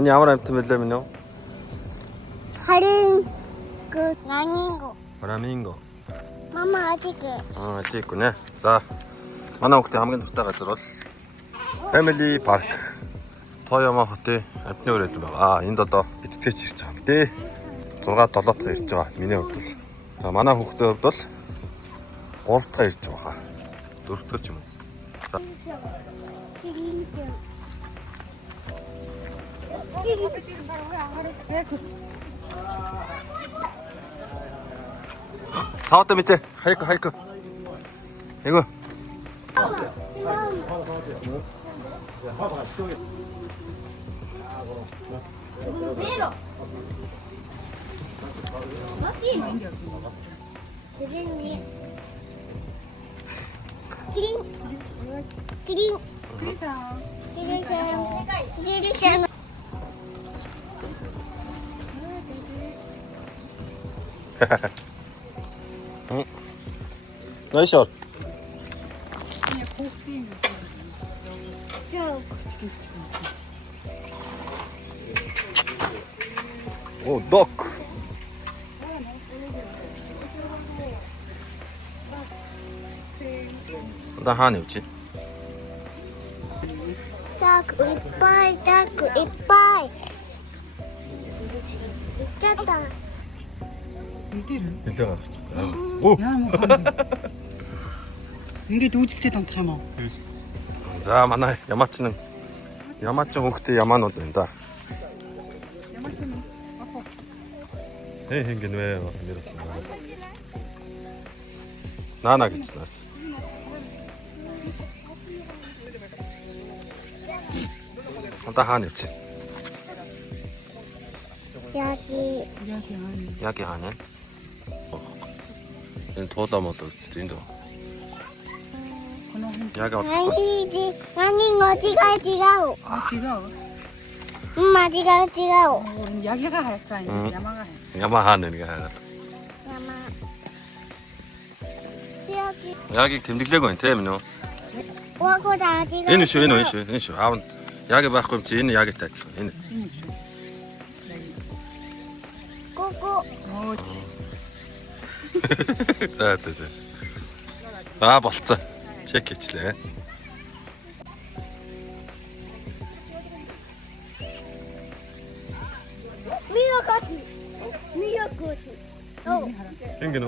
Энэ ямар амтан байлаа минь юу? Фламинго. Мама 아직. Аажиг гүнэ. За. Манай хүүхдийн хамгийн дуртай газар бол Family Park. Тоёмо хотын амтны уриалсан байгаа. Энд одоо эдтгэж ирж байгаа юм дээ. 6-7 дахь ирж байгаа. Миний хувьд бол. За манай хүүхдийн хувьд бол 3 дахь ирж байгаа. 4 дахь ч юм уу. 사왔다 밑에 하이크 이거 나이스 샷. 오, 덕. 나 하나 있지. 닭 이빨. 짰다. 일자가 붙였어요. 오. Ингээд үүсэлтэй донтох юм уу? За манай ямаачин хүүхдээ ямаанууд байна да. Ямаачин апо. Хин гинвэ нэрсэн. Наана гэж нэрс. Одоо хаана ич? 야기 하네. 얘는 도다모도 있는데. 야기 어떻게? 아니 어디가 지가오. 어디가 지가오. 야기가 할까 이제 야마가 해. 야마하는 게 하나. 야기 тэмдэглээг байна те минь үү? 와고다 지가. Энэ шүү. Аав нь яаги байхгүй юм чи энэ яаги таадлах. Энэ. 고고. За. Аа болцсон. Чек хийчлээ. 미역거지. Ингэнэ.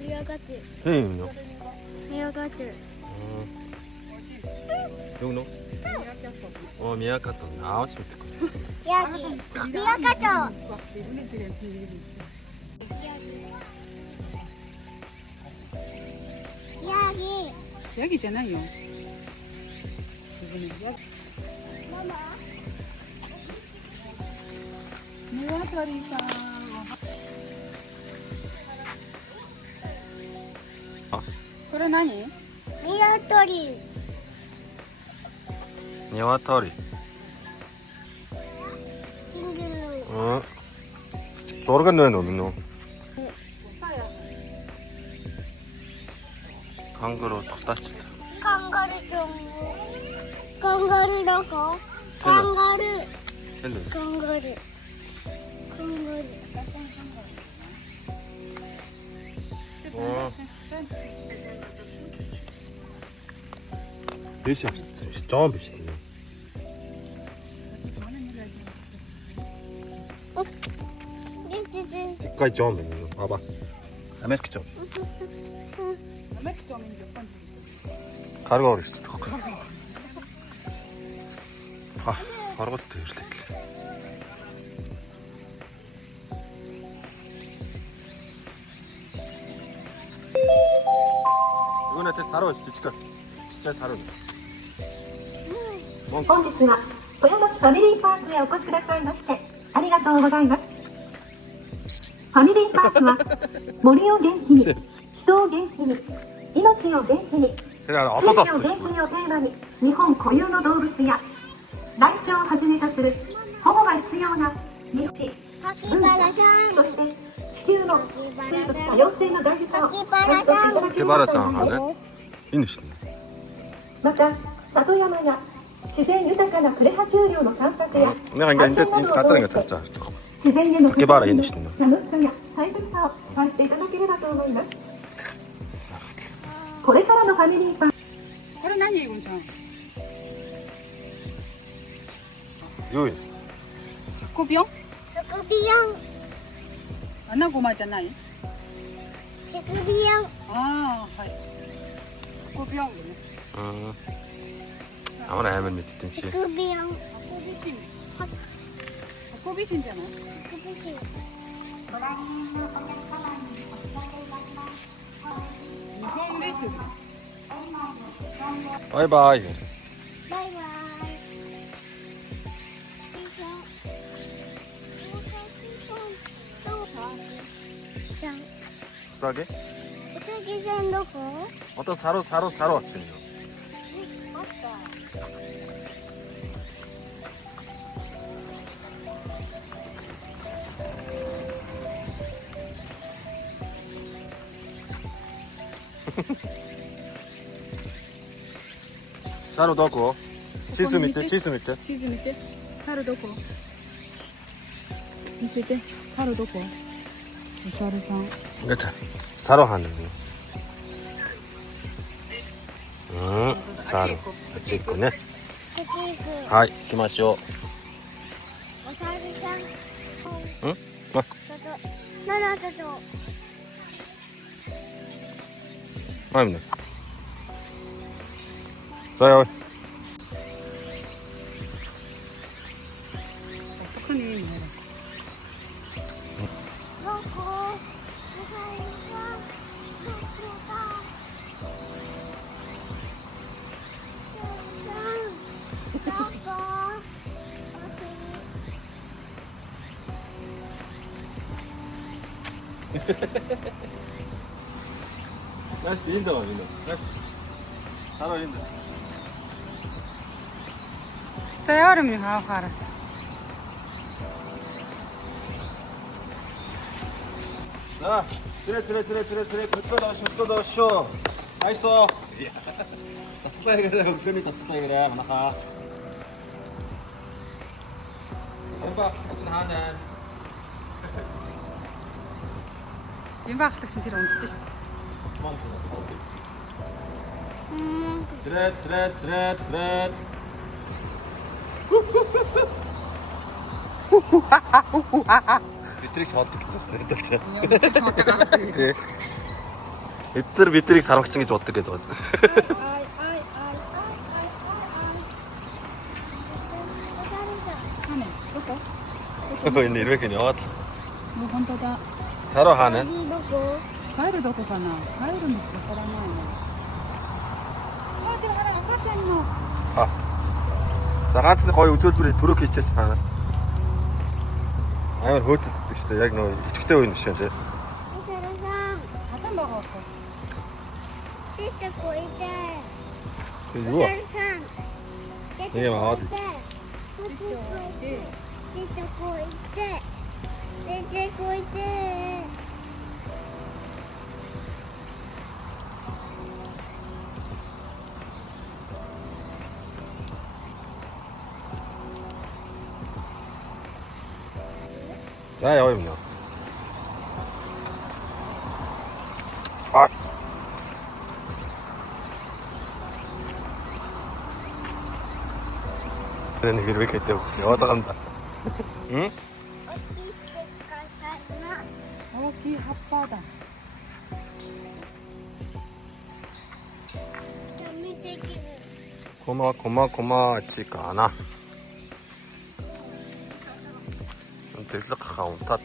미역거지. Юм. 미역거지. Юу нөө? 미야카토. 아우치 밑에. 야기. 미역거지. 야기. 야기잖아요. 마마. 니와토리사. 그래 나니? 미역도리. 니와토리. 징그러워. зураг нь байна уу минь үү? Кангуру цухтаачлаа. 강가루 넣고. 강가루. Хэлээ. 강가루. Дэш авчихсан биш. Жон биш тийм. Гай жон байна уу? Баба. Америк жон. Америк 점인 몇번 Каргоор ирсэн тоххой. Хорголт хэвэрлээ. 이거는 사러 왔지, 지금. 진짜 사러. 本日は豊橋ファミリーパークへお越しくださいましてありがとうございます。ファミリーパークは森を元気に、人を元気に、命を元気に、地域を元気にをテーマに日本固有の動物やライチョウをはじめとする保護が必要な日本文化そして地球の生物多様性の大事さを感じ取っていただければと思います。 개발사 하는 이누신. また里山や自然豊かな呉羽丘陵の散策や 내가 이제 가짜는 거 잡자. 自然への竹原いいねしてんの楽しさや大切さを感じていただければと思います。これからのファミリーパーク これ何이건 참 요인. 고병? 副鼻炎 아나고마잖아요. 副鼻炎 아, 하이. 고병. 아무나 하면 믿든지. 副鼻炎 고비신. 고비신잖아. 副鼻炎 무거운 데스. 바이바이. バイバイじゃん 싸게? うさぎさんどこ 어떤 사로 왔지요. あった 사로 넣고. 지수 밑에. 치즈 밑에. 사로 넣고. 밑에 사로 넣고. 사로상. 그렇다. 사로 하는 거. 사로. 같이 있구네. チーズ 하이, 기마쇼. おさぎさん 응? ちょっとななちょっと 아닙니다. 자요. 어떡하니. どこおさぎさんどこだどこ 나이스 인다 인다. 나이스. 사로 인다. 자, 여름이 하고 알았어. 자, 스레. 또 넣으쇼. 나이스. 다 스파이 그래. 음식이 다 스파이 그래. 하나. 대박 삭신 하네. 임박탁 신티로 언제 찌시다. 스레. 밑들이 어떻게 쳤어? 밑들이 사람 칭이 좀 어떻게 넣었어? 하네. 넣고. 근데 이렇게 넣었. 뭐 혼자다. 사러 하는. どこ 가위를 넣고 가나. 가위를 넣고 가라나. 가위를 하나 안 같이 했노. 자, 같은데 거의 우철들이 그렇게 있지 않아? 아니면 허츠 뜻이다. 여기 너 이쪽대고 있는 시간제. おさるさん 가산 먹어. 出てこいて 이거 おさるさん出て 이게 こ 막아. いて出てこいて出てこいて 자, 여기입니다. 아. 근데 이게 왜 이렇게 때고 왔다 간다. 응? おきてかさな 여기 핫바다. じゃ見てきる 고마 치가 않아. 들썩 카운터.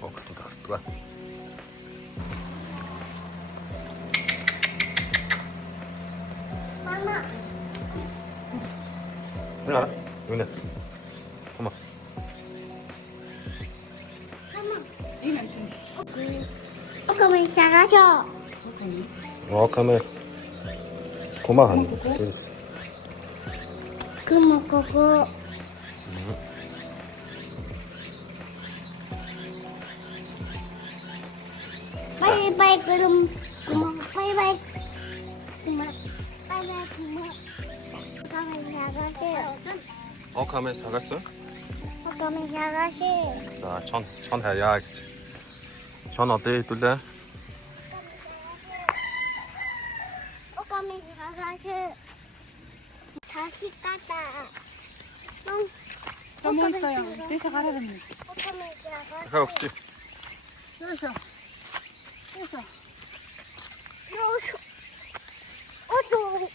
먹습니다. 누가? 마마 여기 알아? 여기네. 고마. 이면 좀. お米探しょう 와카메. 고마 한. 雲ここバイバイ雲バイバイ 가면 사갔어? 가면 나가시. 자, 천 해야겠지. 천 어디 둘래? 가면 나가시. 다시 가자. 너무 있어요. 대셔 가라는. 가면 나가시. 가 없지. 대셔. 대셔. 어두.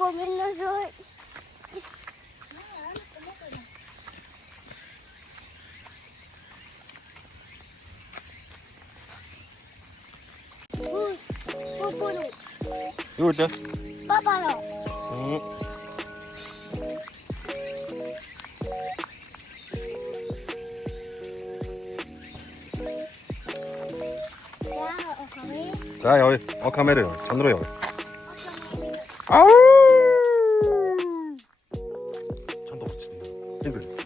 ごめんなさい。이거 어때? 빠빠요. 응. 야, 어머니. 자, 여기. 카메라 여기. 전으로 여기. 아우! 전도 붙인다. 힘들.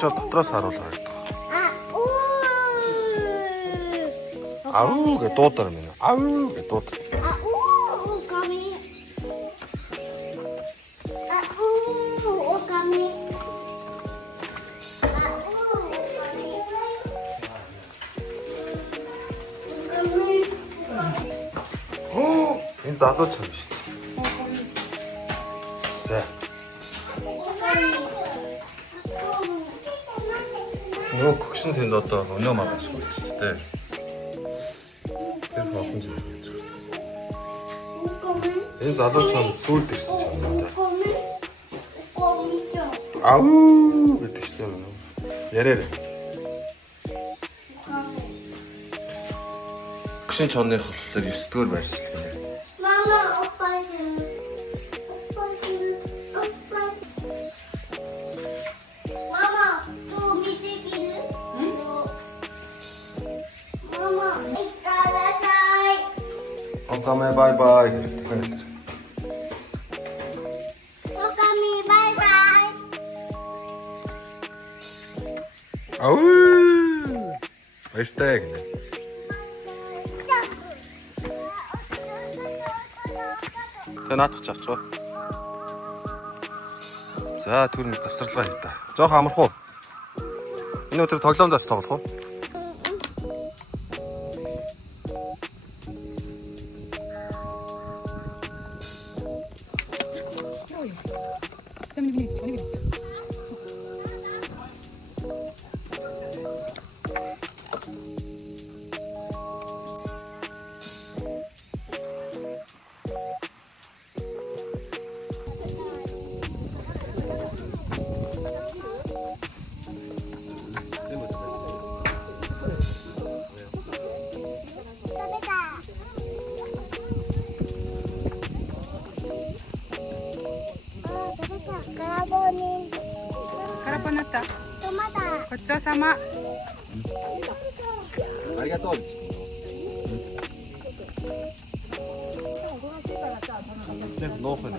셔터 들어서 하러 가야겠다. 아우, 게 또 따르면. 아우, 게 또 따르면. Энэ залуу ч юм шүү дээ. За. Нөгөө гөгшин тэнд одоо өнөө магаш болж шүү дээ. Тэр олон жил болж байгаа. Энэ залуу ч сүүлд ирсэн ч юм даа. Ау гэдэг шүү дээ. Ярээрээ. Гөгшин чонных болохоор 9-р байрсал гэнэ. Мама, опа. Мама, ту митикин. Мама, икарасай. Окаме бай-бай. Оками, бай-бай. Ау! Баяртай гэнэ. Тэгээ наадах чавчгаа. За түрмэг завсралгаа хий та. Жохон амархуу. Энэ өдөр тоглоомдоос тоглох уу? 가라뻔했다. 토마토. 고짜사마. 아리가또. 너무 편해.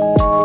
Thank you.